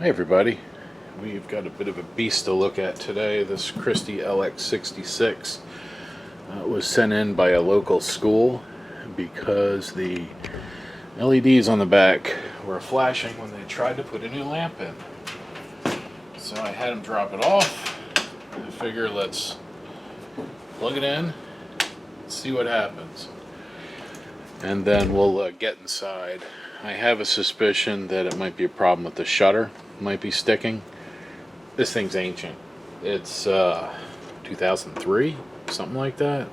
Hi everybody, we've got a bit of a beast to look at today. This Christie LX66 was sent in by a local school because the LEDs on the back were flashing when they tried to put a new lamp in. So I had them drop it off. I figure let's plug it in, see what happens, and then we'll get inside. I have a suspicion that it might be a problem with the shutter. Might be sticking. This thing's ancient. It's 2003, something like that.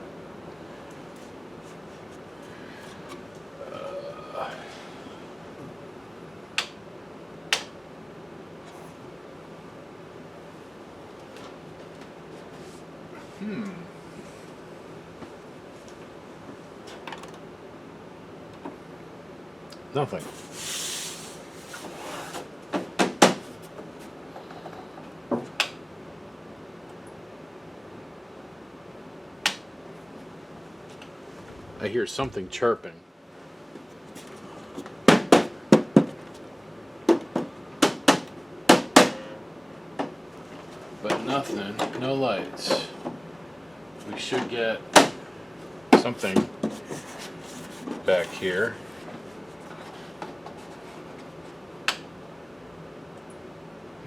Nothing. I hear something chirping. But nothing, no lights. We should get something back here.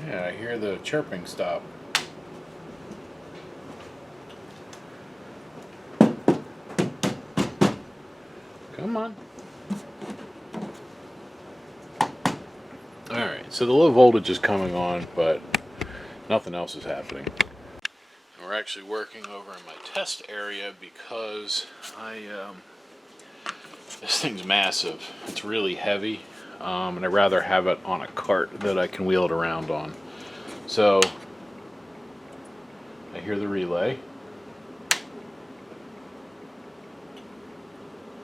Yeah, I hear the chirping stop. Come on. Alright, so the low voltage is coming on, but nothing else is happening. We're actually working over in my test area because this thing's massive. It's really heavy, and I'd rather have it on a cart that I can wheel it around on. So I hear the relay.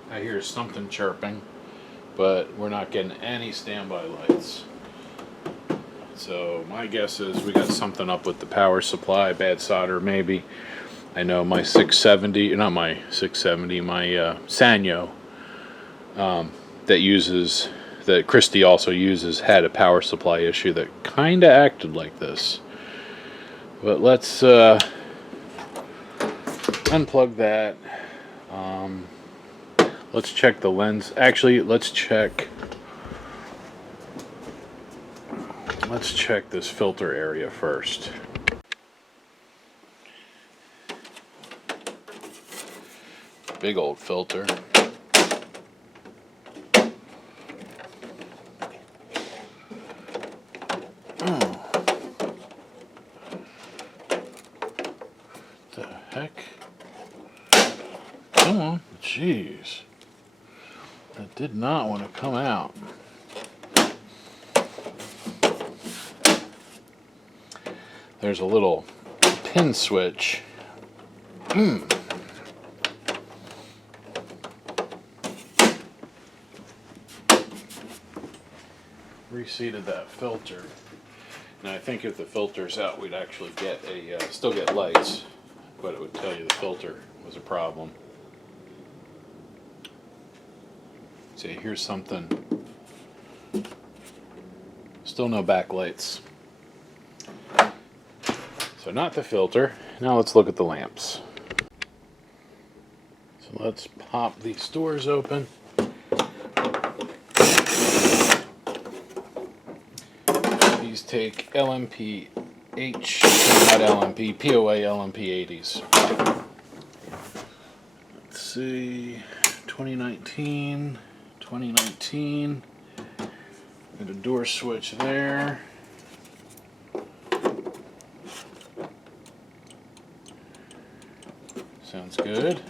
I hear something chirping, but we're not getting any standby lights. So my guess is we got something up with the power supply, bad solder maybe. I know my 670, not my 670, my Sanyo that Christie also uses had a power supply issue that kind of acted like this. But let's unplug that. Let's check the lens. Actually, let's check this filter area first. Big old filter. The heck? Come on, jeez. That did not want to come out. There's a little pin switch. Reseated that filter. Now I think if the filter's out, we'd actually get still get lights, but it would tell you the filter was a problem. See, here's something. Still no backlights. So not the filter. Now let's look at the lamps. So let's pop these doors open. These take LMPH, not LMP, POA LMP 80s. Let's see, 2019. Got a door switch there. Sounds good.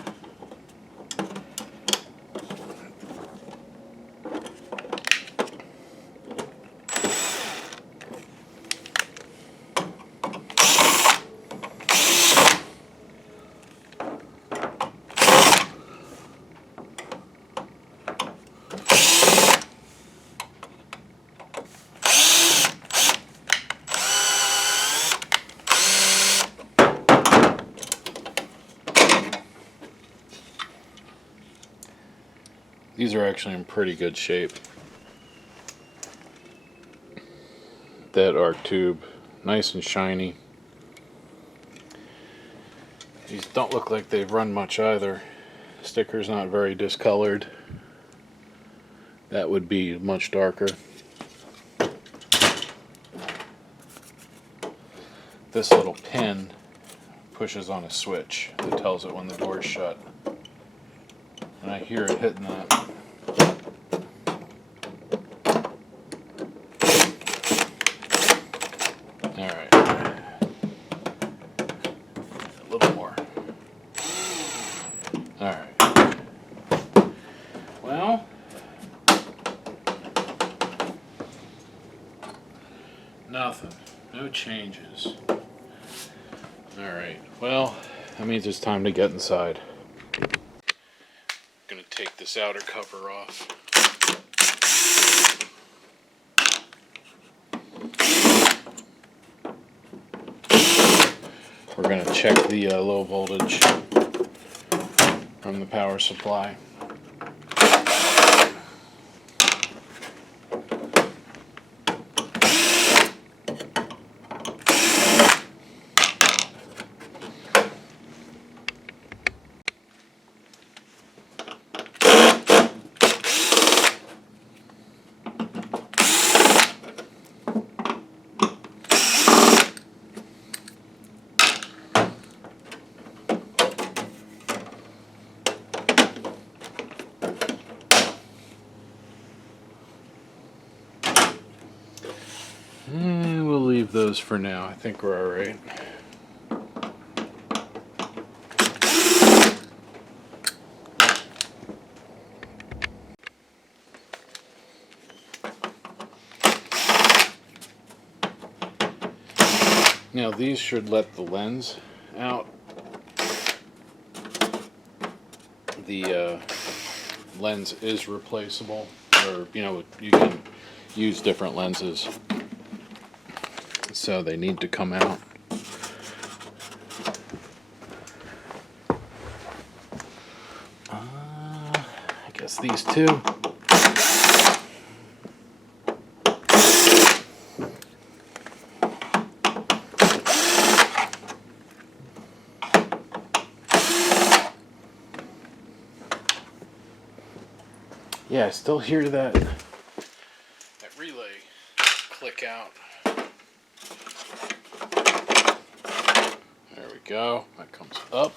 These are actually in pretty good shape. that arc tube. Nice and shiny. These don't look like they've run much either. Sticker's not very discolored. That would be much darker. This little pin pushes on a switch that tells it when the door's shut. And I hear it hitting that. Alright. A little more. Alright. Well, nothing. No changes. Alright, well, that means it's time to get inside. I'm going to take this outer cover off. We're going to check the low voltage from the power supply. And we'll leave those for now. I think we're alright. Now these should let the lens out. The lens is replaceable, or you can use different lenses, so they need to come out. I guess these two. Yeah, I still hear that relay click out. There we go. That comes up.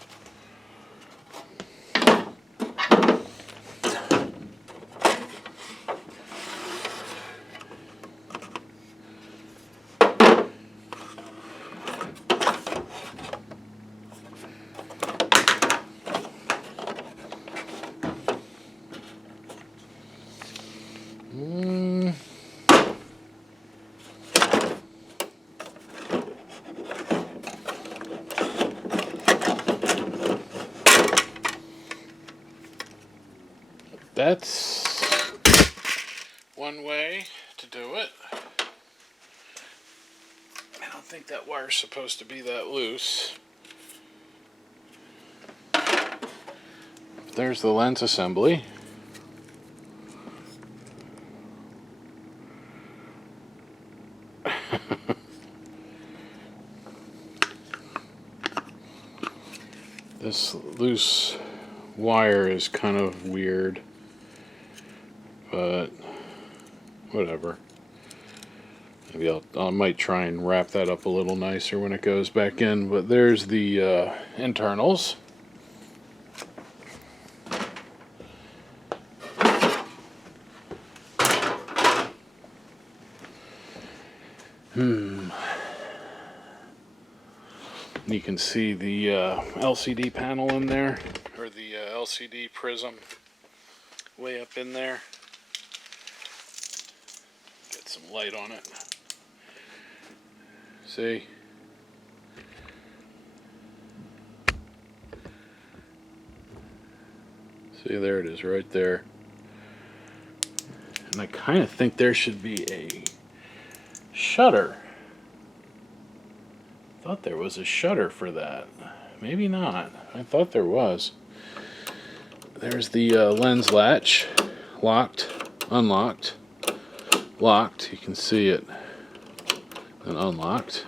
That's one way to do it. I don't think that wire's supposed to be that loose. There's the lens assembly. This loose wire is kind of weird, but whatever. Maybe I might try and wrap that up a little nicer when it goes back in. But there's the internals. You can see the LCD panel in there, or the LCD prism way up in there. Get some light on it. See? See, there it is right there. And I kind of think there should be a shutter. I thought there was a shutter for that. Maybe not. I thought there was. There's the lens latch. Locked, unlocked, locked. You can see it. and unlocked.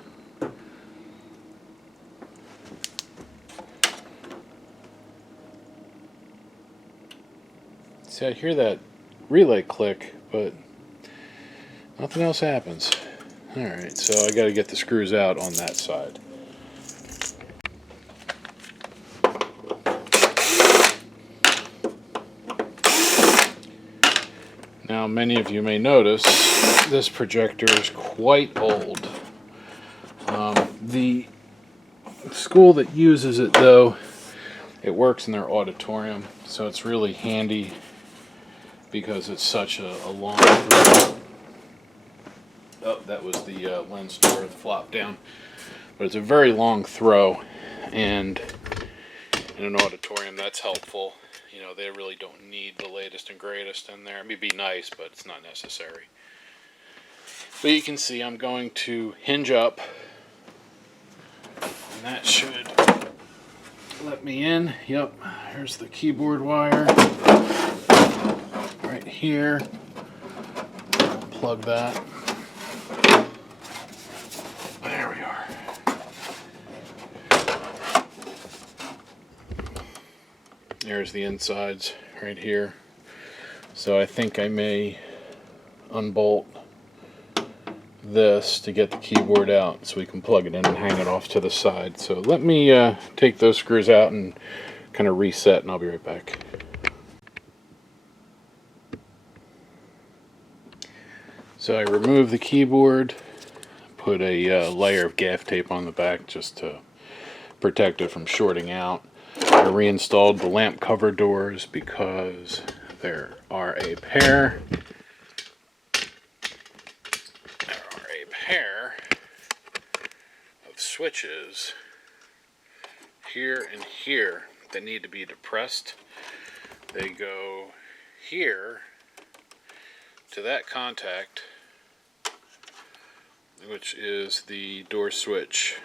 See, I hear that relay click, but nothing else happens. Alright, so I got to get the screws out on that side. Now, many of you may notice this projector is quite old. The school that uses it, though, it works in their auditorium, so it's really handy because it's such a long throw. Oh, that was the lens door that flopped down. But it's a very long throw, and in an auditorium that's helpful. You know, they really don't need the latest and greatest in there. It may be nice, but it's not necessary. But you can see I'm going to hinge up, and that should let me in. Yep, here's the keyboard wire right here. Plug that. There we are. There's the insides right here. So I think I may unbolt this to get the keyboard out so we can plug it in and hang it off to the side. So let me take those screws out and kind of reset, and I'll be right back. So I removed the keyboard, put a layer of gaff tape on the back just to protect it from shorting out. I reinstalled the lamp cover doors because there are a pair of switches here and here that need to be depressed. They go here to that contact, which is the door switch.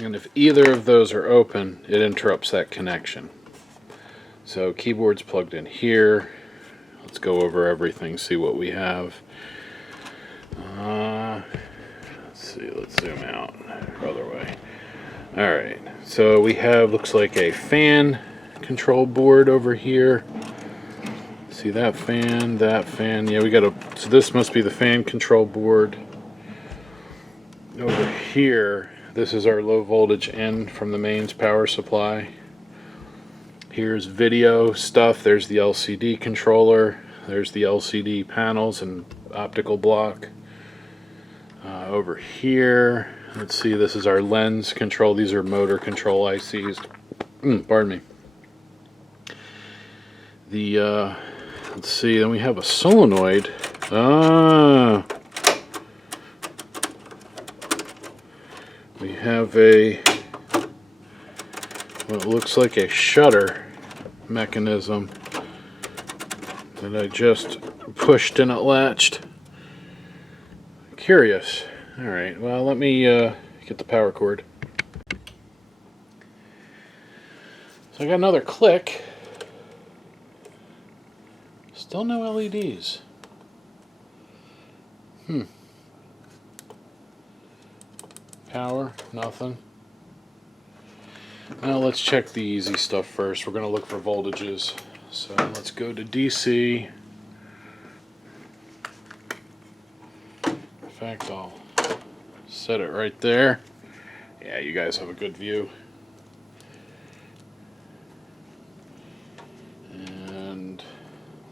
And if either of those are open, it interrupts that connection. So keyboard's plugged in here. Let's go over everything, see what we have. Let's see, let's zoom out the other way. Alright, so we have, looks like a fan control board over here. See that fan, yeah, we got a, so this must be the fan control board. Over here, this is our low voltage end from the mains power supply. Here's video stuff. There's the LCD controller. There's the LCD panels and optical block. Over here, let's see, this is our lens control. These are motor control ICs. Pardon me. The, let's see, then we have a solenoid. We have a, what looks like a shutter mechanism that I just pushed and it latched. Curious. Alright, well, let me get the power cord. So I got another click. Still no LEDs. Power, nothing. Now let's check the easy stuff first. We're going to look for voltages. So let's go to DC. In fact, I'll set it right there. Yeah, you guys have a good view. And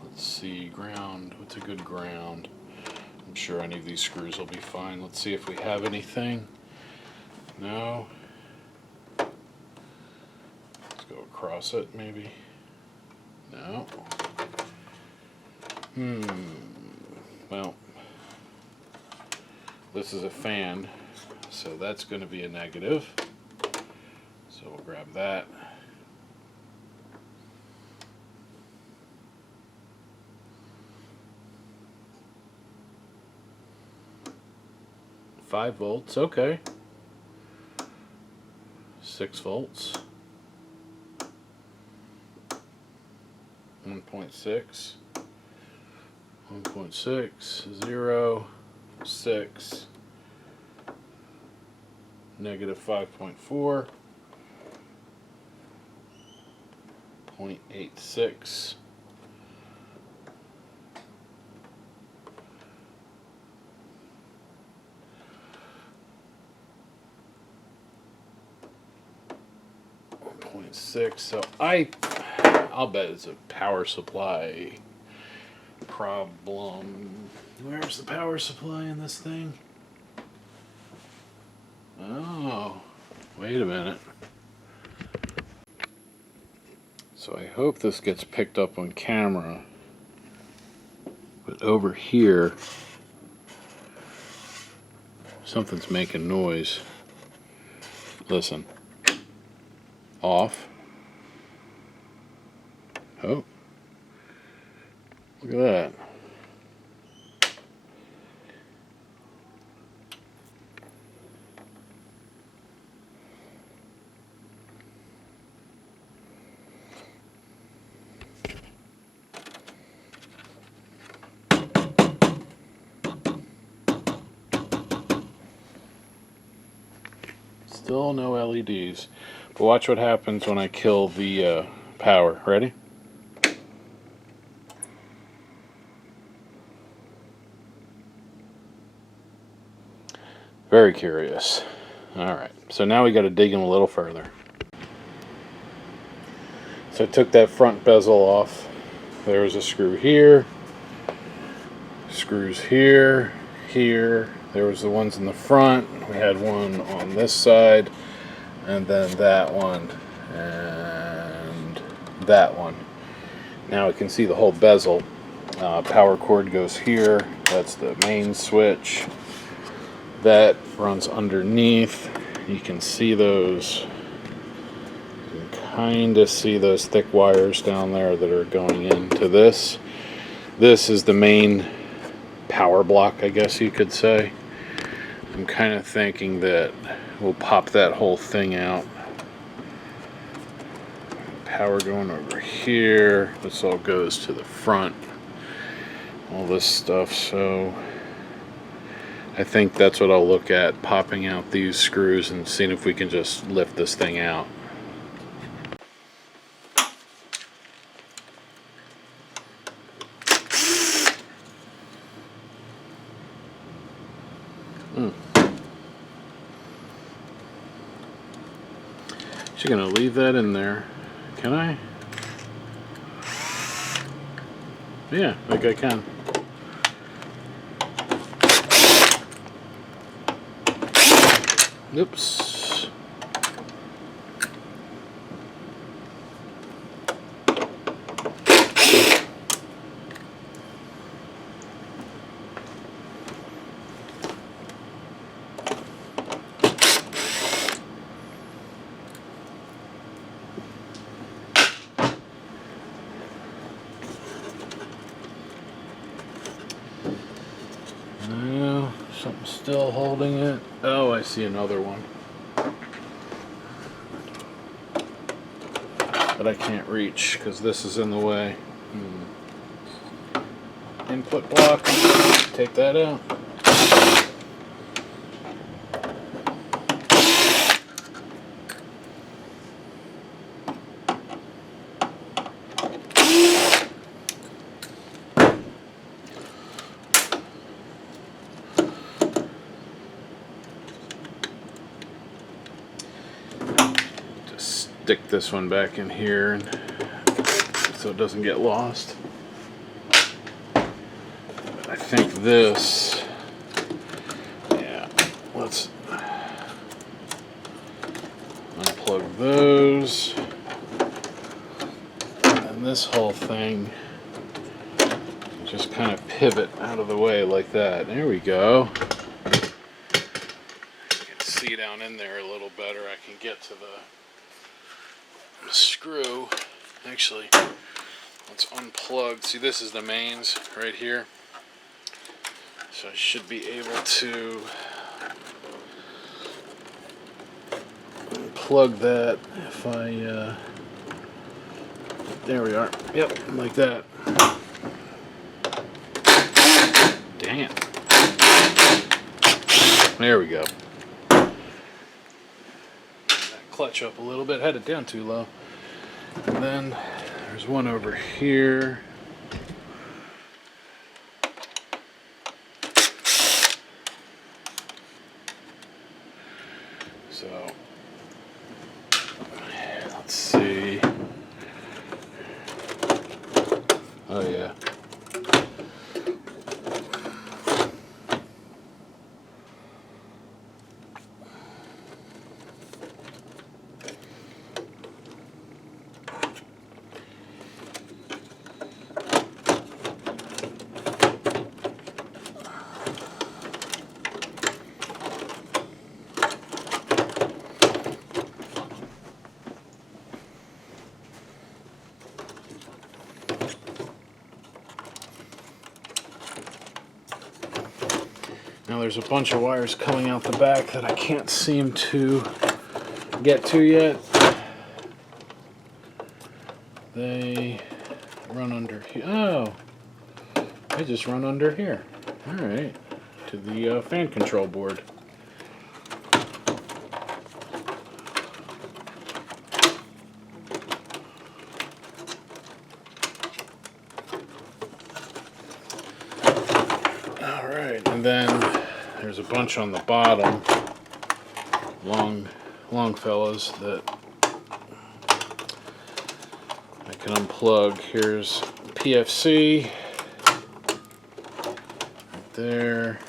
let's see, ground. What's a good ground? I'm sure any of these screws will be fine. Let's see if we have anything. No. Let's go across it, maybe. No. Well, this is a fan, so that's going to be a negative. So we'll grab that. $5 volts, okay. 6 volts. 1.6. 1.606, negative 5.4, 0.86, 1.6. So I'll bet it's a power supply problem. Where's the power supply in this thing? Oh, wait a minute. So I hope this gets picked up on camera. But over here, something's making noise. Listen. Off. Oh. Look at that. Still no LEDs. But watch what happens when I kill the power. Ready? Very curious. Alright, so now we got to dig in a little further. So I took that front bezel off. There's a screw here. Screws here, here. There was the ones in the front. We had one on this side, and then that one, and that one. Now I can see the whole bezel. Power cord goes here. That's the main switch. That runs underneath. You can see those. You can kind of see those thick wires down there that are going into this. This is the main power block, I guess you could say. I'm kind of thinking that we'll pop that whole thing out. Power going over here. This all goes to the front. All this stuff. So I think that's what I'll look at, popping out these screws and seeing if we can just lift this thing out. Just gonna leave that in there. Can I? Yeah, I think I can. Oops. Something's still holding it. Oh, I see another one. But I can't reach because this is in the way. Input block. Take that out. Stick this one back in here so it doesn't get lost. I think this, yeah, let's unplug those, and this whole thing just kind of pivot out of the way like that. There we go. You can see down in there a little better. I can get to the screw. Actually, let's unplug. See, this is the mains right here. So I should be able to plug that if I, there we are. Yep, like that. Damn. There we go. Clutch up a little bit, had it down too low. And then there's one over here. So let's see. Oh yeah. Now there's a bunch of wires coming out the back that I can't seem to get to yet. They run under here. Oh, they just run under here. Alright, to the fan control board. Alright, and then there's a bunch on the bottom, long fellas that I can unplug. Here's PFC right there.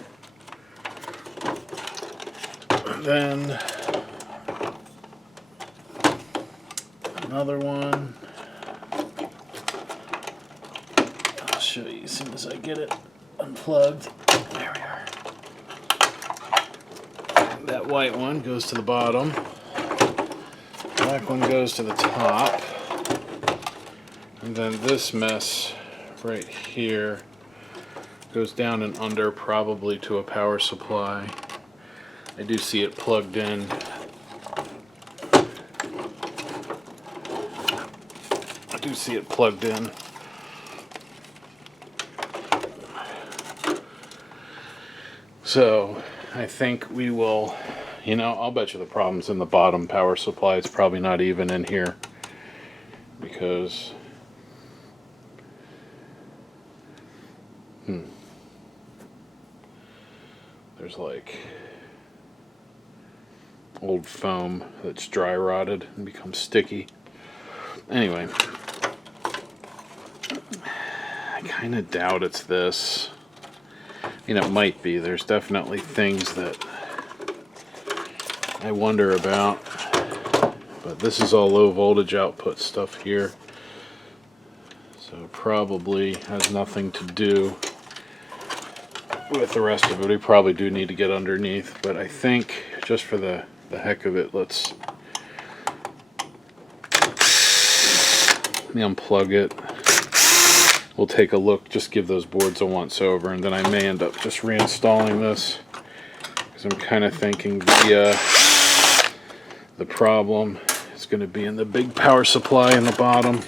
And then another one. I'll show you as soon as I get it unplugged. There we are. That white one goes to the bottom. Black one goes to the top. And then this mess right here goes down and under, probably to a power supply. I do see it plugged in. I do see it plugged in. So I think we will, I'll bet you the problem's in the bottom power supply. It's probably not even in here because there's like old foam that's dry rotted and becomes sticky. Anyway, I kind of doubt it's this. It might be. There's definitely things that I wonder about. But this is all low voltage output stuff here. So probably has nothing to do with the rest of it. We probably do need to get underneath. But I think, just for the heck of it, let me unplug it. We'll take a look, just give those boards a once over, and then I may end up just reinstalling this because I'm kind of thinking the problem is going to be in the big power supply in the bottom.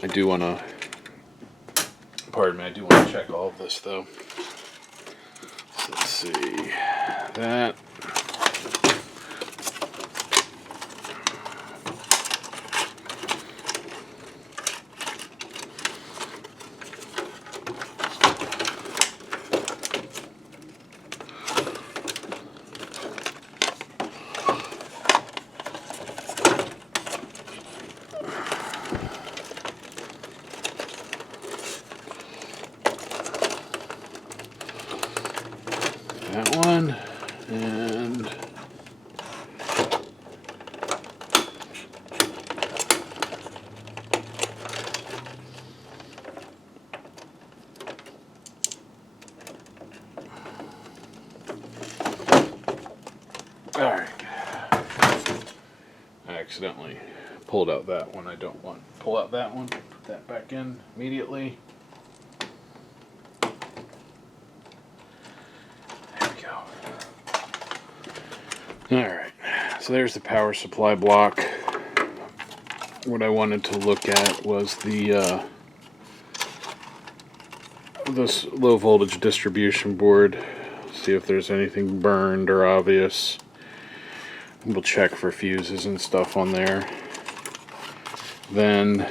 I do want to check all of this though. So let's see. That. That one. And all right. I accidentally pulled out that one. I don't want to pull out that one. Put that back in immediately. There we go. All right. So there's the power supply block. What I wanted to look at was the this low voltage distribution board. See if there's anything burned or obvious. We'll check for fuses and stuff on there. Then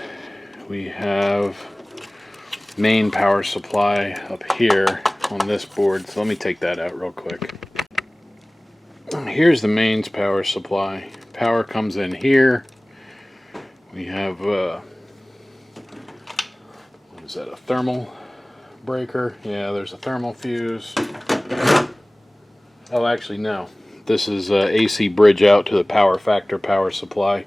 we have main power supply up here on this board. So let me take that out real quick. Here's the mains power supply. Power comes in here. We have what is that, a thermal breaker? Yeah, there's a thermal fuse. Oh, actually no. This is AC bridge out to the power factor power supply.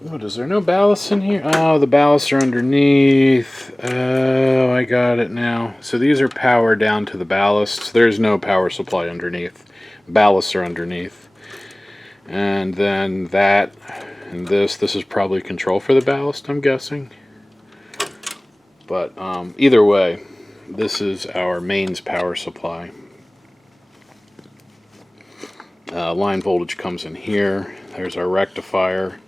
What, is there no ballast in here? Oh, the ballasts are underneath. Oh, I got it now. So these are power down to the ballasts. There's no power supply underneath. Ballasts are underneath. And then that and this is probably control for the ballast, I'm guessing. But either way, this is our mains power supply. Line voltage comes in here. There's our rectifier.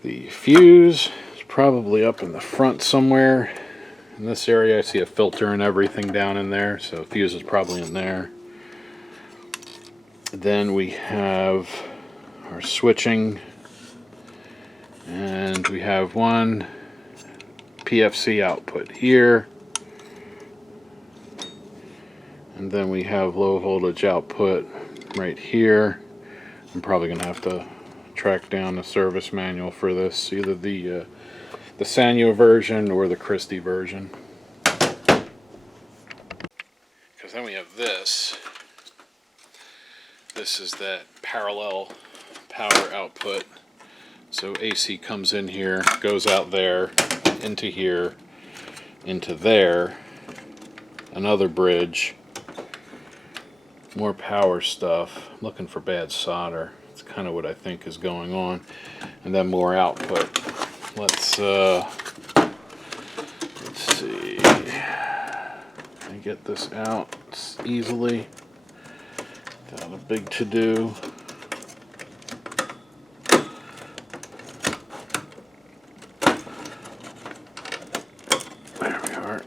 The fuse is probably up in the front somewhere. In this area I see a filter and everything down in there, so fuse is probably in there. Then we have our switching, and we have one PFC output here, and then we have low voltage output right here. I'm probably gonna have to track down the service manual for this, either the Sanyo version or the Christie version. Because then we have this. This is that parallel power output. So AC comes in here, goes out there, into here, into there, another bridge, more power stuff. I'm looking for bad solder. It's kind of what I think is going on. And then more output. Let's see. Can I get this out easily without a big to-do? There we are.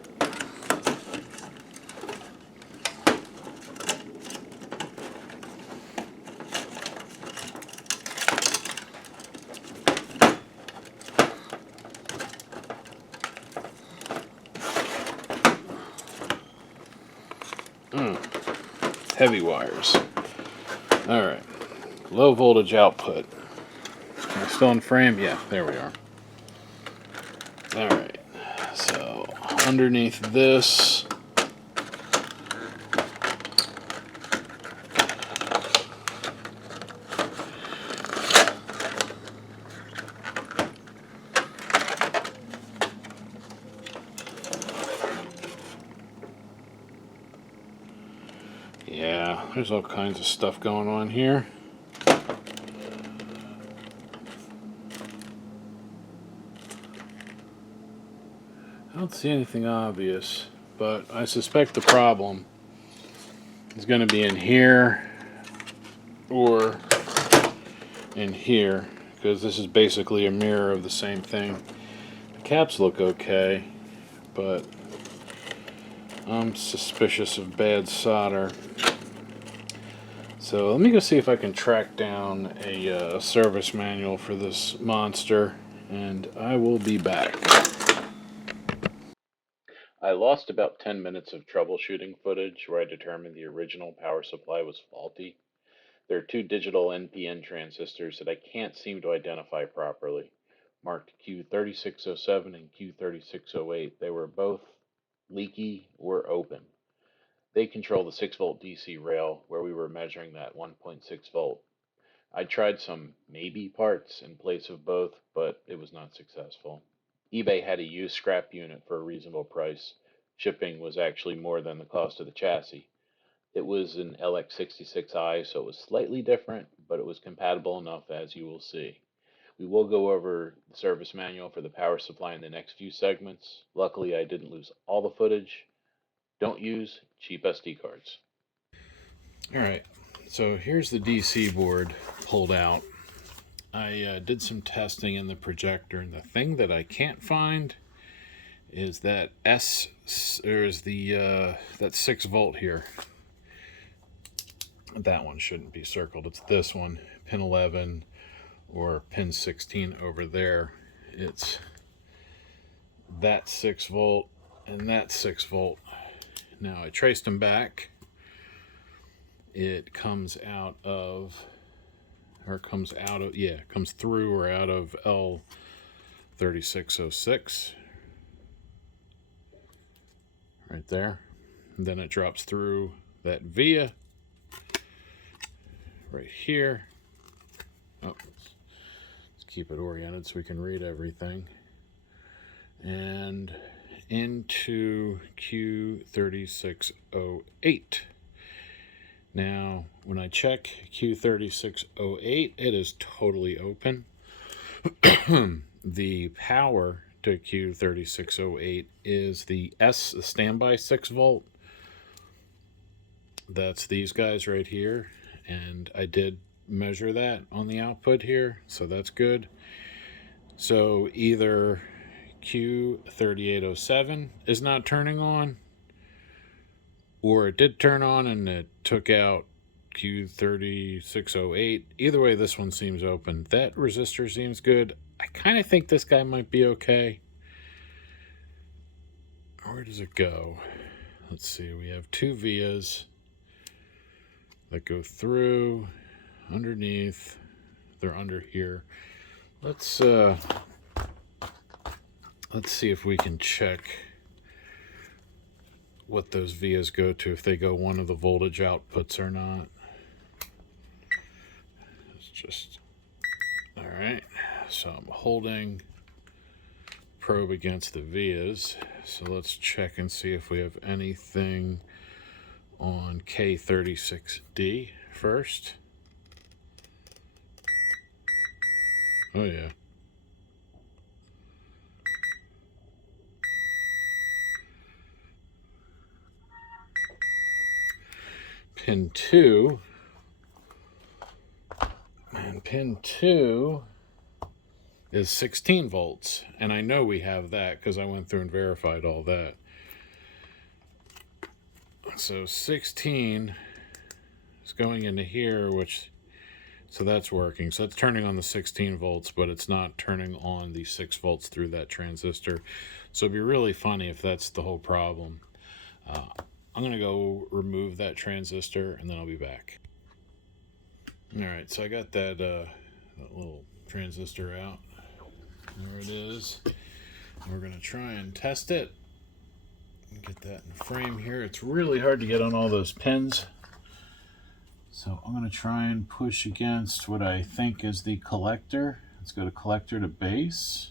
Heavy wires. Alright. Low voltage output. Am I still in frame? Yeah, there we are. Alright. So, underneath this, yeah, there's all kinds of stuff going on here. I don't see anything obvious, but I suspect the problem is going to be in here or in here, because this is basically a mirror of the same thing. The caps look okay, but I'm suspicious of bad solder. So let me go see if I can track down a service manual for this monster, and I will be back. I lost about 10 minutes of troubleshooting footage where I determined the original power supply was faulty. There are two digital NPN transistors that I can't seem to identify properly, marked Q3607 and Q3608. They were both leaky or open. They control the 6-volt DC rail where we were measuring that 1.6 volt. I tried some maybe parts in place of both, but it was not successful. eBay had a used scrap unit for a reasonable price. Shipping was actually more than the cost of the chassis. It was an LX66i, so it was slightly different, but it was compatible enough, as you will see. We will go over the service manual for the power supply in the next few segments. Luckily, I didn't lose all the footage. Don't use cheap SD cards. Alright, So here's the DC board pulled out. I did some testing in the projector, and the thing that I can't find is that that 6 volt here. That one shouldn't be circled. It's this one, pin 11 or pin 16 over there. It's that 6 volt and that 6 volt. Now I traced them back. It comes out of, or comes out of, yeah, comes through or out of L3606. Right there. And then it drops through that via right here. Oh, let's keep it oriented so we can read everything. And into Q3608. Now, when I check Q3608, it is totally open. The power to Q3608 is the standby 6 volt. That's these guys right here. And I did measure that on the output here, so that's good. So either Q3807 is not turning on, or it did turn on and it took out Q3608. Either way, this one seems open. That resistor seems good. I kind of think this guy might be okay. Where does it go? Let's see. We have 2 vias that go through, underneath. They're under here. Let's see if we can check what those vias go to, if they go one of the voltage outputs or not. It's just, all right. So I'm holding probe against the vias. So let's check and see if we have anything on K36D first. Oh yeah. Pin 2, and pin 2 is 16 volts, and I know we have that because I went through and verified all that. So 16 is going into here, so that's working. So it's turning on the 16 volts, but it's not turning on the 6 volts through that transistor. So it'd be really funny if that's the whole problem. I'm going to go remove that transistor, and then I'll be back. All right, so I got that little transistor out. There it is. We're going to try and test it. Get that in the frame here. It's really hard to get on all those pins. So I'm going to try and push against what I think is the collector. Let's go to collector to base.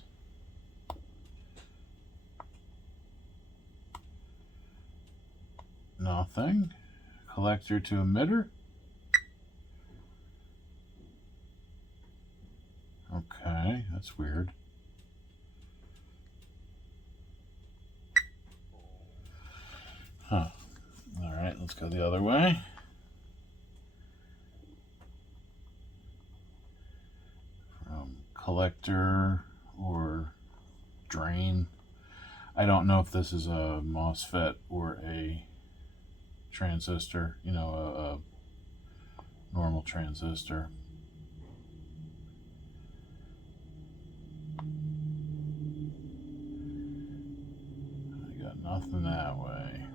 Nothing. Collector to emitter. Okay, that's weird. Huh. All right, let's go the other way. From collector or drain. I don't know if this is a MOSFET or a transistor, you know, a normal transistor. I got nothing that way.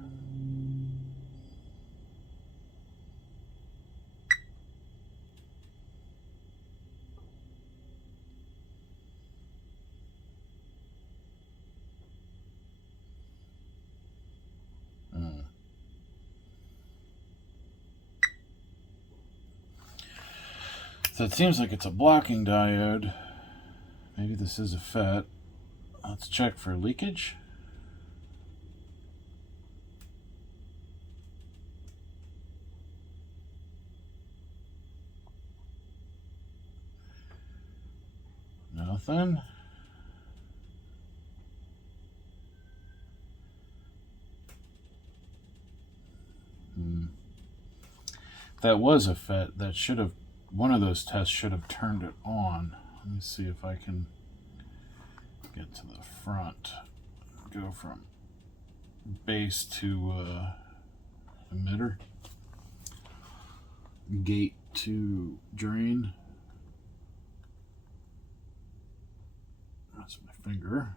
So it seems like it's a blocking diode. Maybe this is a FET. Let's check for leakage. Nothing. that was a FET, that should have, one of those tests should have turned it on. Let me see if I can get to the front, go from base to emitter, gate to drain. That's my finger.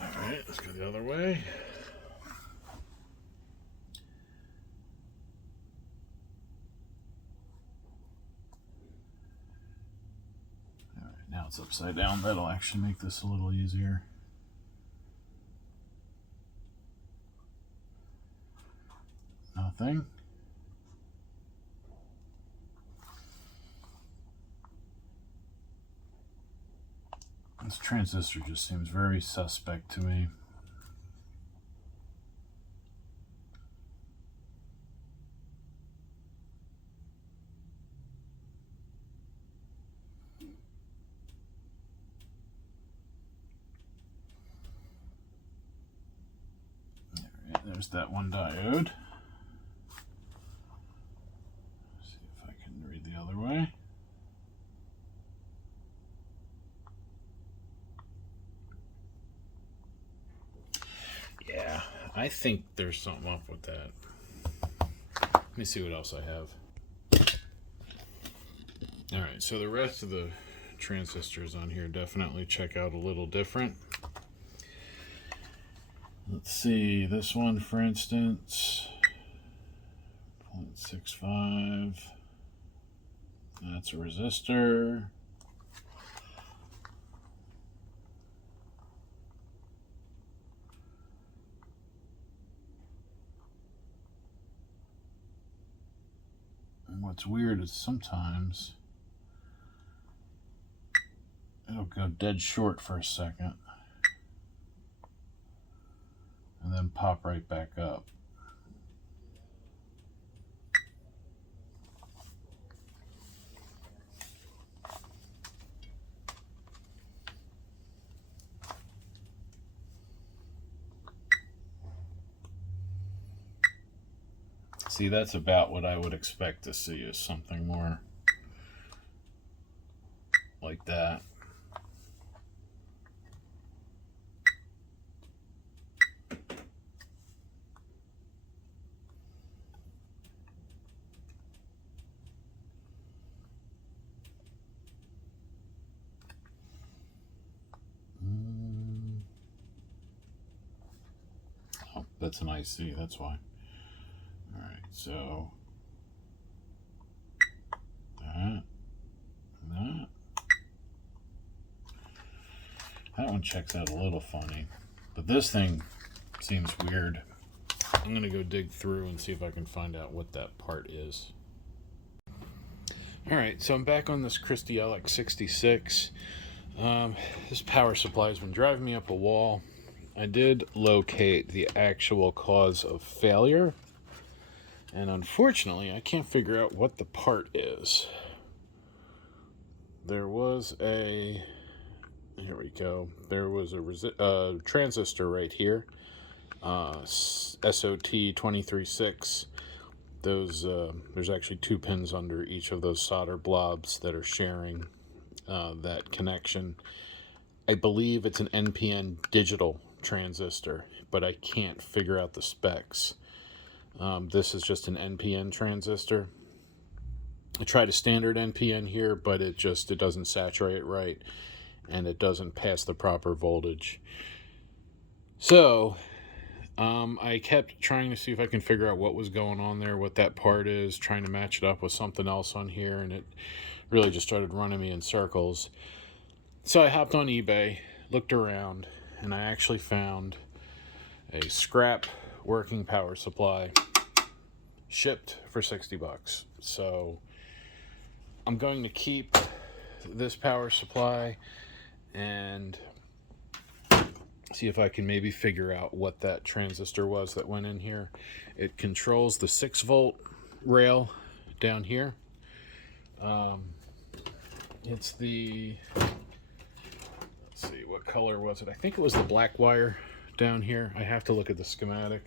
All right, let's go the other way. All right, now it's upside down. That'll actually make this a little easier. Nothing. This transistor just seems very suspect to me. All right, there's that one diode. See if I can read the other way. Yeah, I think there's something up with that. Let me see what else I have. All right, so the rest of the transistors on here definitely check out a little different. Let's see, this one, for instance, 0.65. That's a resistor. And what's weird is sometimes it'll go dead short for a second and then pop right back up. See, that's about what I would expect to see, is something more like that. Oh, that's an IC, that's why. All right, so that one checks out a little funny, but this thing seems weird. I'm gonna go dig through and see if I can find out what that part is. All right, so I'm back on this Christie LX66. This power supply has been driving me up a wall. I did locate the actual cause of failure, and unfortunately I can't figure out what the part is. There was a, here we go, there was a transistor right here, SOT236. Those there's actually 2 pins under each of those solder blobs that are sharing that connection. I believe it's an NPN digital transistor, but I can't figure out the specs. This is just an NPN transistor. I tried a standard NPN here, but it doesn't saturate right, and it doesn't pass the proper voltage. So I kept trying to see if I can figure out what was going on there, what that part is, trying to match it up with something else on here, and it really just started running me in circles. So I hopped on eBay, looked around, and I actually found a scrap working power supply shipped for 60 bucks. So I'm going to keep this power supply and see if I can maybe figure out what that transistor was that went in here. It controls the 6-volt rail down here. It's the, let's see, what color was it? I think it was the black wire down here. I have to look at the schematic.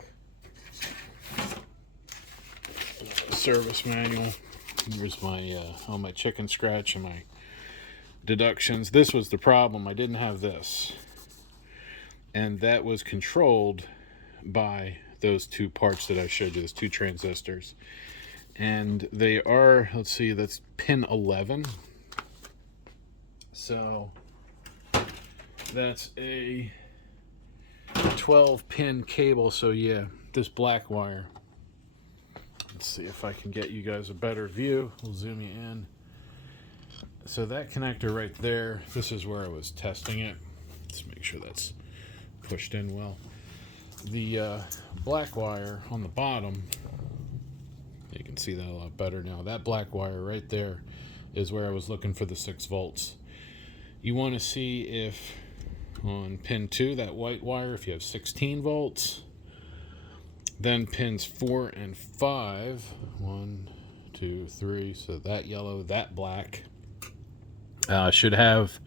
Service manual. Here's my all my chicken scratch and my deductions. This was the problem. I didn't have this, and that was controlled by those two parts that I showed you, those two transistors. And they are, let's see, that's pin 11. So that's a 12 pin cable. So yeah, this black wire. Let's see if I can get you guys a better view. We'll zoom you in. So that connector right there, this is where I was testing it. Let's make sure that's pushed in well. The black wire on the bottom, you can see that a lot better now. That black wire right there is where I was looking for the 6 volts. You want to see if on pin 2, that white wire, if you have 16 volts. Then pins 4 and 5, 1, 2, 3, so that yellow, that black, should have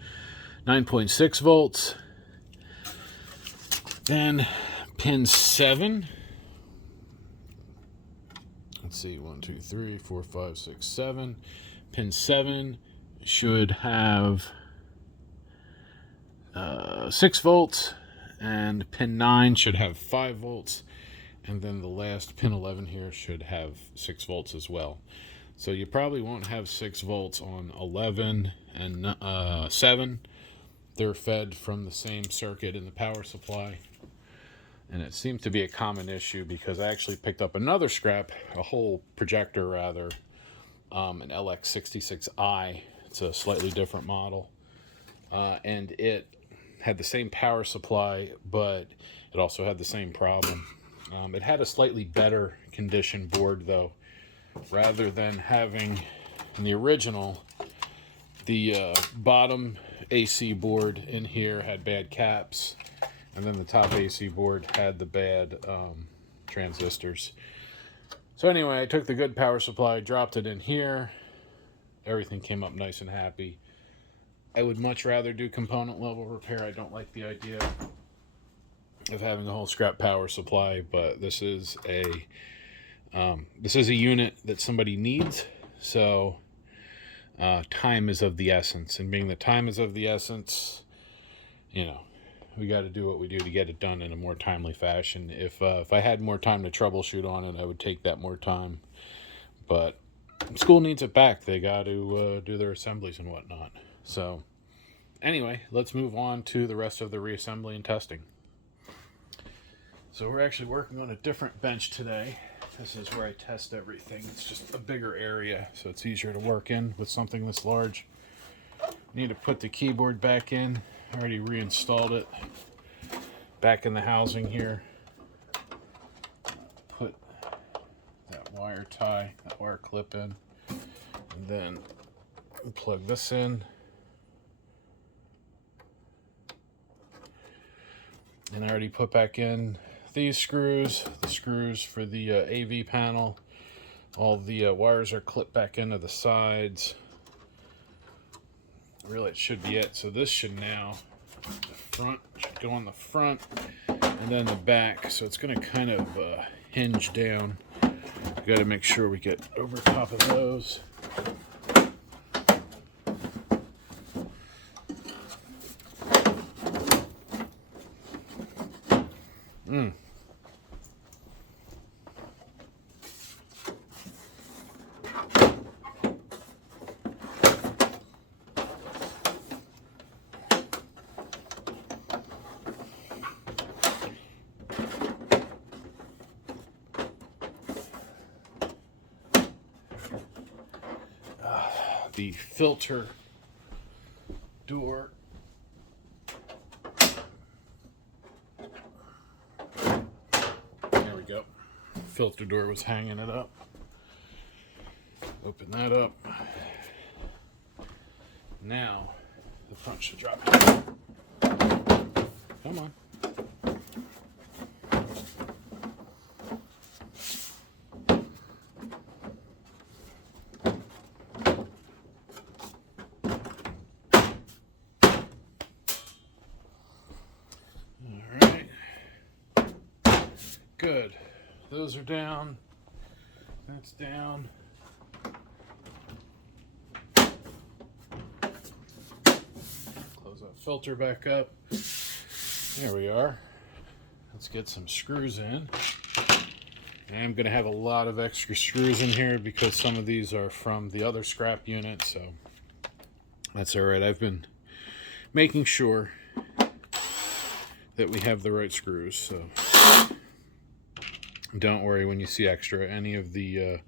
9.6 volts. Then pin 7, let's see, 1, 2, 3, 4, 5, 6, 7. Pin 7 should have 6 volts, and pin 9 should have 5 volts. And then the last pin 11 here should have 6 volts as well. So you probably won't have 6 volts on 11 and 7. They're fed from the same circuit in the power supply. And it seems to be a common issue because I actually picked up another scrap, a whole projector rather, an LX66i. It's a slightly different model. And it had the same power supply, but it also had the same problem. It had a slightly better condition board though, rather than having in the original, the bottom AC board in here had bad caps, and then the top AC board had the bad transistors. So anyway, I took the good power supply, dropped it in here, everything came up nice and happy. I would much rather do component level repair. I don't like the idea of having a whole scrap power supply, but this is a unit that somebody needs, so time is of the essence, and being that time is of the essence, you know, we got to do what we do to get it done in a more timely fashion. If I had more time to troubleshoot on it, I would take that more time, but school needs it back. They got to do their assemblies and whatnot. So anyway, let's move on to the rest of the reassembly and testing. So we're actually working on a different bench today. This is where I test everything. It's just a bigger area, so it's easier to work in with something this large. Need to put the keyboard back in. I already reinstalled it back in the housing here. Put that wire tie, that wire clip in, and then plug this in. And I already put back in these screws, the screws for the AV panel. All the wires are clipped back into the sides. Really, it should be it. So this should now, the front should go on the front, and then the back. So it's going to kind of hinge down. We got to make sure we get over top of those. The filter door. There we go. Filter door was hanging it up. Open that up. Now the front should drop out. Come on. Good. Those are down. That's down. Close that filter back up. There we are. Let's get some screws in. And I'm going to have a lot of extra screws in here because some of these are from the other scrap unit, so that's all right. I've been making sure that we have the right screws, so don't worry when you see extra. Any of the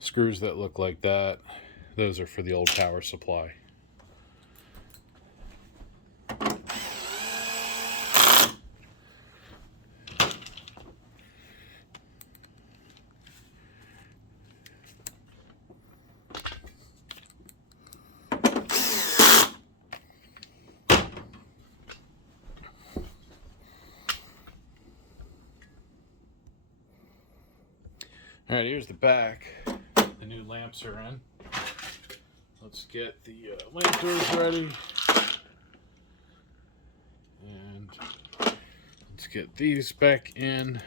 screws that look like that, those are for the old power supply. All right, here's the back. The new lamps are in. Let's get the lamp doors ready. And let's get these back in.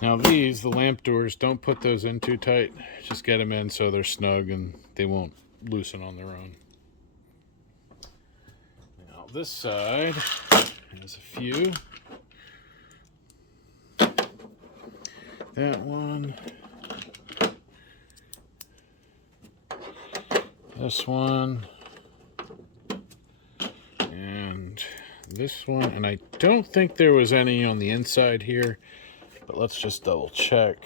Now these, the lamp doors, don't put those in too tight. Just get them in so they're snug and they won't loosen on their own. Now this side has a few. That one. This one. And this one. And I don't think there was any on the inside here. But let's just double check.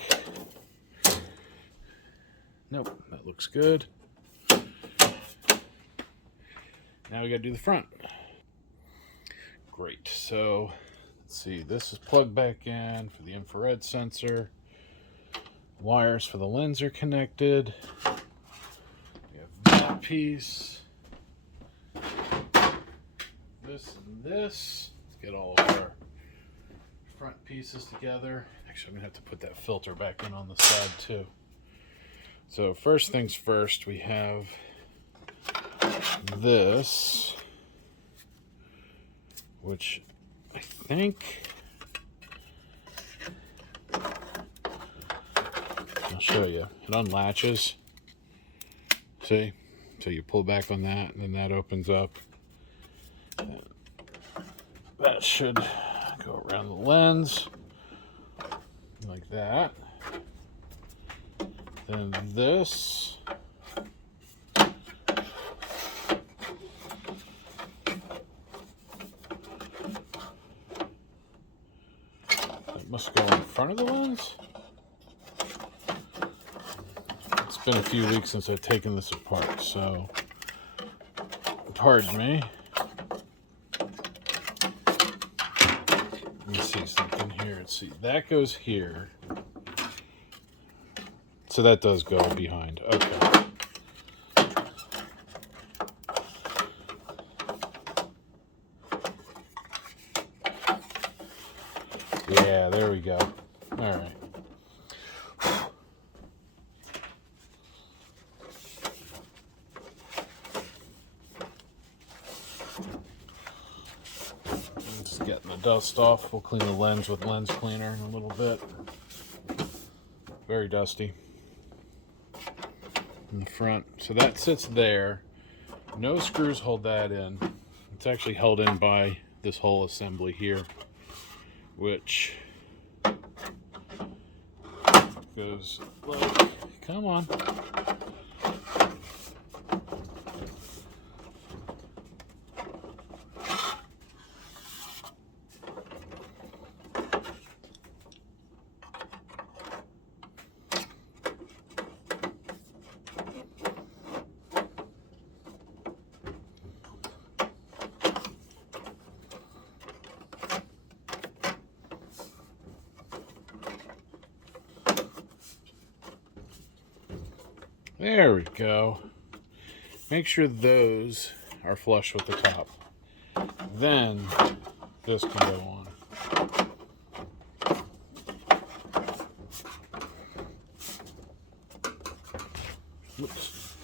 Nope, that looks good. Now we gotta do the front. Great, so let's see, this is plugged back in for the infrared sensor. Wires for the lens are connected. We have that piece. This and this. Let's get all of our front pieces together. Actually, I'm gonna have to put that filter back in on the side too. So first things first, we have this, which I think, I'll show you. It unlatches. See? So you pull back on that and then that opens up. And that should go around the lens like that. Then this. It must go in front of the lens. It's been a few weeks since I've taken this apart, so pardon me. Let me see something here. Let's see. That goes here. So that does go behind. Okay. Yeah, there we go. All right. Just getting the dust off. We'll clean the lens with lens cleaner in a little bit. Very dusty in the front. So that sits there. No screws hold that in. It's actually held in by this whole assembly here, which goes like, come on. There we go. Make sure those are flush with the top. Then this can go on. Whoops.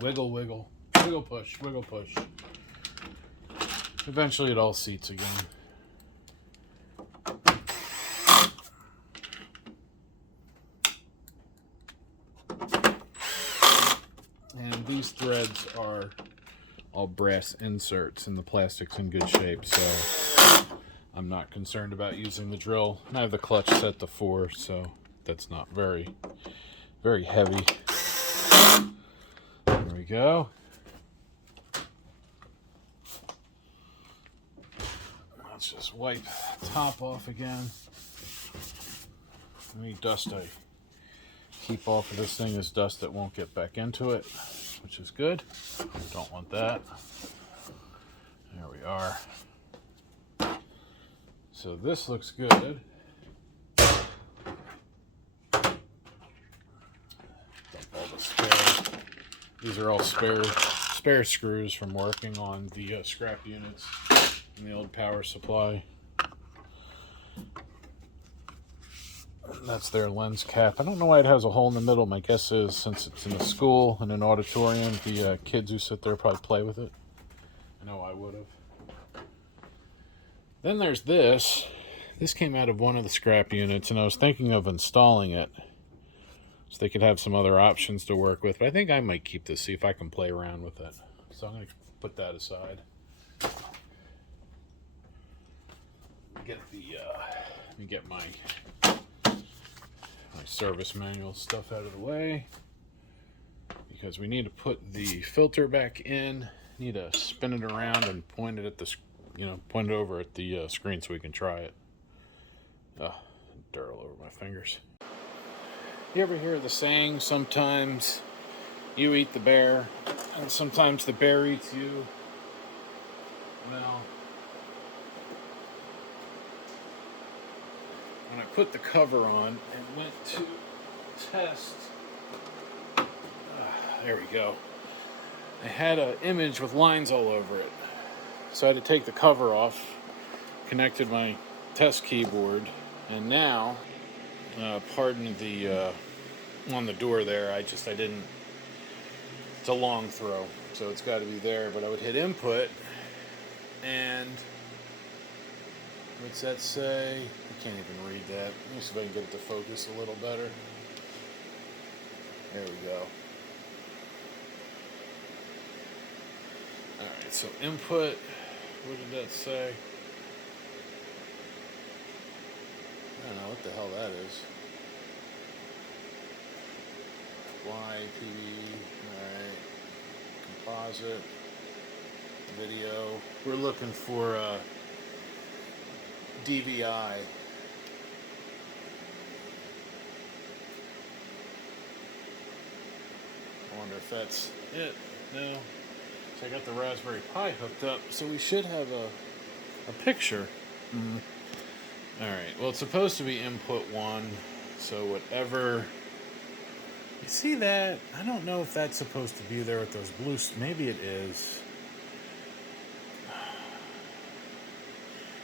Wiggle, wiggle. Wiggle push, wiggle push. Eventually it all seats again. And these threads are all brass inserts and the plastic's in good shape, so I'm not concerned about using the drill. And I have the clutch set to 4, so that's not very heavy. There we go. Let's just wipe the top off again. Any dust I keep off of this thing is dust that won't get back into it, which is good. Don't want that. There we are. So this looks good. Dump all the spare. These are all spare screws from working on the scrap units in the old power supply. That's their lens cap. I don't know why it has a hole in the middle. My guess is since it's in a school and an auditorium, the kids who sit there probably play with it. I know I would have. Then there's this. This came out of one of the scrap units, and I was thinking of installing it so they could have some other options to work with. But I think I might keep this, see if I can play around with it. So I'm going to put that aside. Let me get my service manual stuff out of the way, because we need to put the filter back in. Need to spin it around and point it at the, point it over at the screen so we can try it. Dirt all over my fingers. You ever hear the saying, sometimes you eat the bear and sometimes the bear eats you? Well, when I put the cover on and went to test, there we go, I had an image with lines all over it. So I had to take the cover off, connected my test keyboard, and now, pardon the, on the door there, I didn't, it's a long throw, so it's got to be there, but I would hit input, and what's that say? I can't even read that. Let me see if I can get it to focus a little better. There we go. Alright, so input, what did that say? I don't know what the hell that is. YPV, alright. Composite, video. We're looking for DVI. I wonder if that's it. No. So I got the Raspberry Pi hooked up, so we should have a picture. Mm-hmm. Alright, well, it's supposed to be input 1, so whatever. You see that? I don't know if that's supposed to be there with those blue. Maybe it is.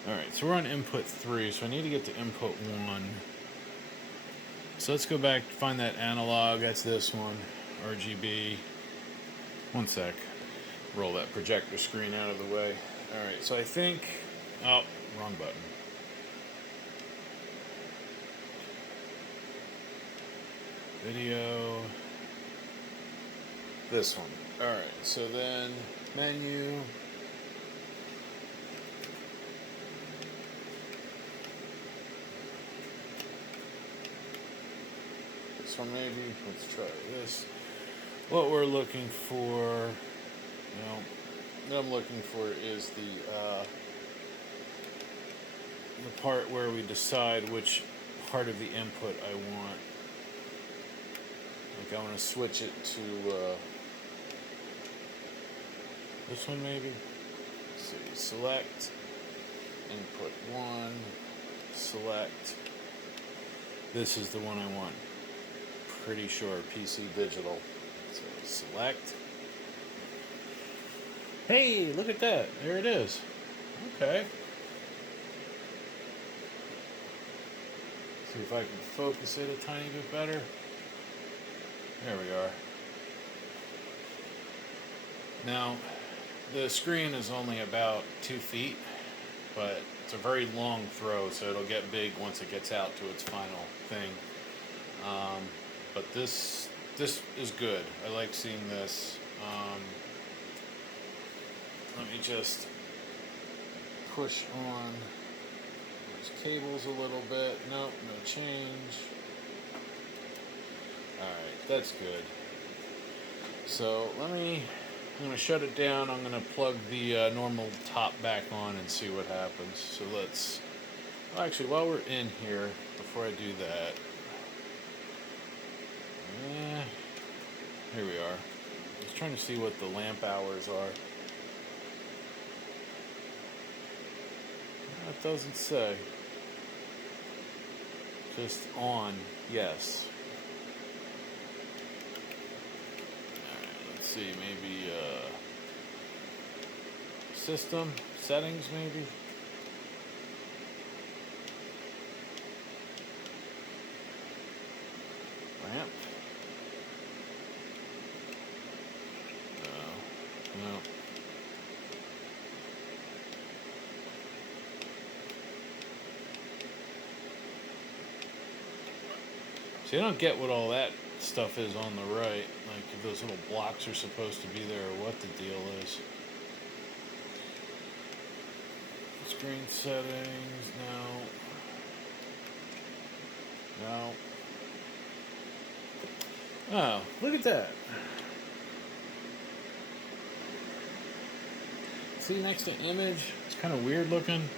Alright, so we're on input 3, so I need to get to input 1. So let's go back, find that analog. That's this one, RGB. One sec. Roll that projector screen out of the way. Alright, so I think, oh, wrong button. Video. This one. Alright, so then menu. This one maybe. Let's try this. What we're looking for, what I'm looking for is the part where we decide which part of the input I want. Like I want to switch it to this one maybe. Let's see, select input 1. select. This is the one I want. Pretty sure PC digital. So select. Hey, look at that. There it is. Okay. See if I can focus it a tiny bit better. There we are. Now, the screen is only about 2 feet, but it's a very long throw, so it'll get big once it gets out to its final thing. But this is good. I like seeing this. Let me just push on these cables a little bit. Nope, no change. Alright, that's good. So I'm going to shut it down. I'm going to plug the normal top back on and see what happens. So actually, while we're in here, before I do that, here we are. I was trying to see what the lamp hours are. It doesn't say. Just on, yes. Alright, let's see, maybe system settings maybe. Ramp. No. See, I don't get what all that stuff is on the right. Like if those little blocks are supposed to be there or what the deal is. Screen settings, no. Oh, look at that. See, next to image, it's kind of weird looking.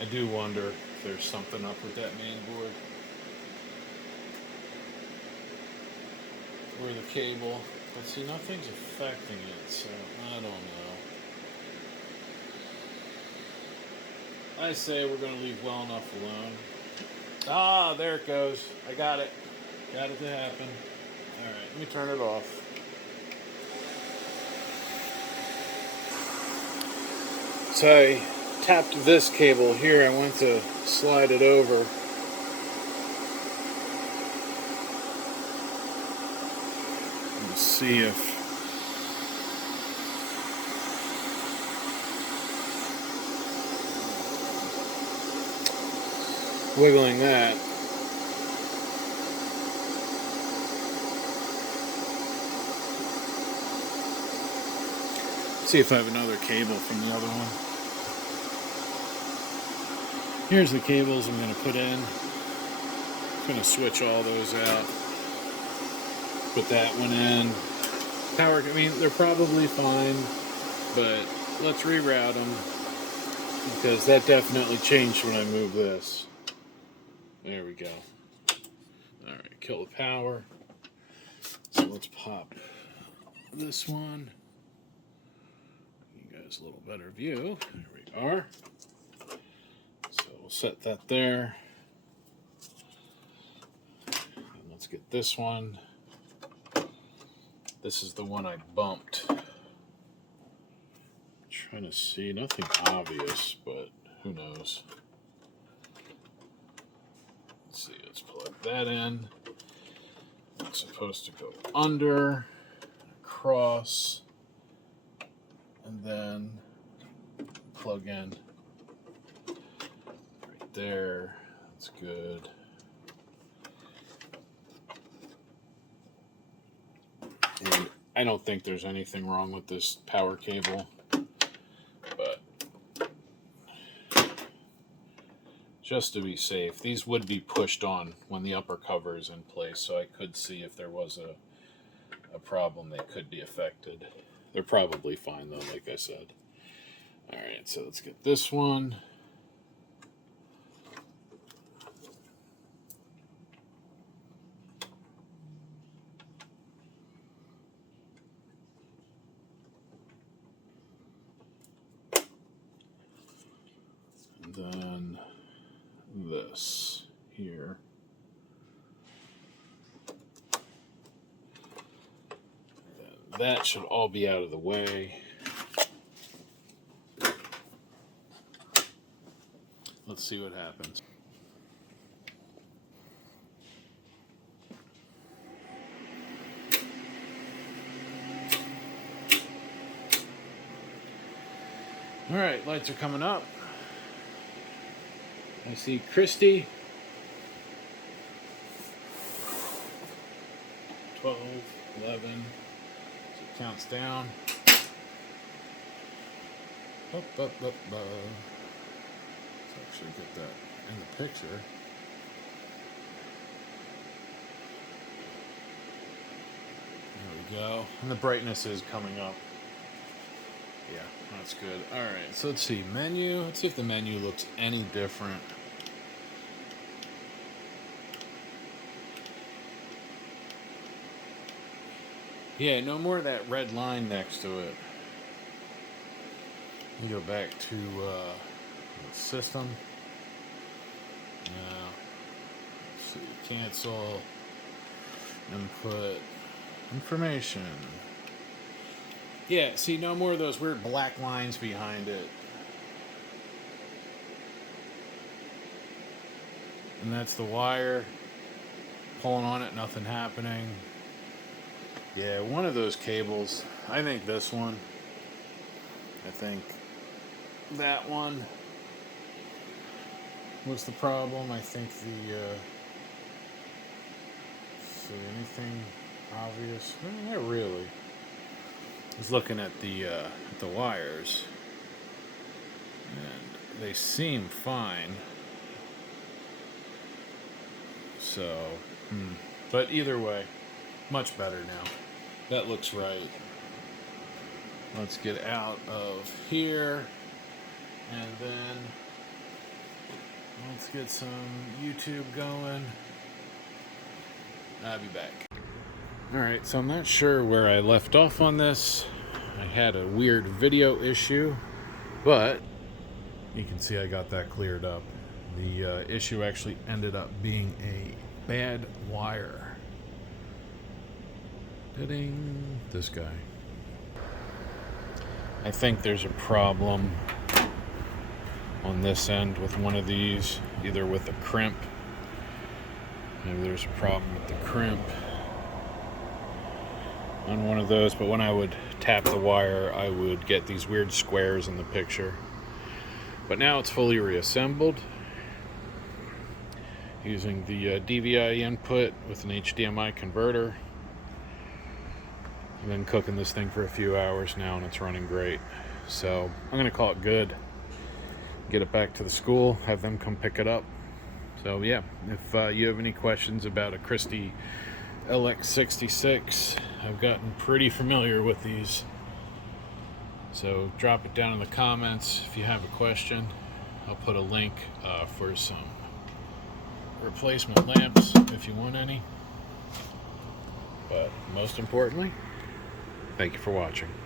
I do wonder if there's something up with that main board. Or the cable. But see, nothing's affecting it, so I don't know. I say we're going to leave well enough alone. Ah, there it goes. I got it. Got it to happen. Alright, let me turn it off. So I tapped this cable here. I went to slide it over. Let's see if wiggling that. See if I have another cable from the other one. Here's the cables I'm going to put in. I'm going to switch all those out. Put that one in. Power, I mean, they're probably fine, but let's reroute them because that definitely changed when I moved this. There we go. Alright, kill the power. So let's pop this one. You guys a little better view. There we are. So we'll set that there. And let's get this one. This is the one I bumped. I'm trying to see, nothing obvious, but who knows. Let's see, let's plug that in. It's supposed to go under, across, and then plug in right there. That's good. And I don't think there's anything wrong with this power cable, but just to be safe, these would be pushed on when the upper cover is in place, so I could see if there was a problem they could be affected. They're probably fine though, like I said. Alright, so let's get this one. then this here. And that should all be out of the way. Let's see what happens. All right, lights are coming up. I see Christie. 12, 11, so it counts down. Up. Let's actually get that in the picture. There we go. And the brightness is coming up. Yeah, that's good. All right, so let's see. Menu. Let's see if the menu looks any different. Yeah, no more of that red line next to it. Let me go back to the system. Now, let's see. Cancel. Input. Information. Yeah, see, no more of those weird black lines behind it. And that's the wire. Pulling on it, nothing happening. Yeah, one of those cables. I think this one. I think that one was the problem. I think the... see, anything obvious? Not really. I was looking at the wires, and they seem fine. So, but either way, much better now. That looks right. Let's get out of here, and then let's get some YouTube going. I'll be back. Alright, so I'm not sure where I left off on this. I had a weird video issue, but you can see I got that cleared up. The issue actually ended up being a bad wire. Ding, this guy. I think there's a problem on this end with one of these, either with a crimp. Maybe there's a problem with the crimp on one of those, but when I would tap the wire, I would get these weird squares in the picture. But now it's fully reassembled using the DVI input with an HDMI converter. I've been cooking this thing for a few hours now, and it's running great. So I'm gonna call it good. Get it back to the school, have them come pick it up. So yeah, if you have any questions about a Christie LX66, I've gotten pretty familiar with these. So drop it down in the comments if you have a question. I'll put a link for some replacement lamps if you want any. But most importantly, thank you for watching.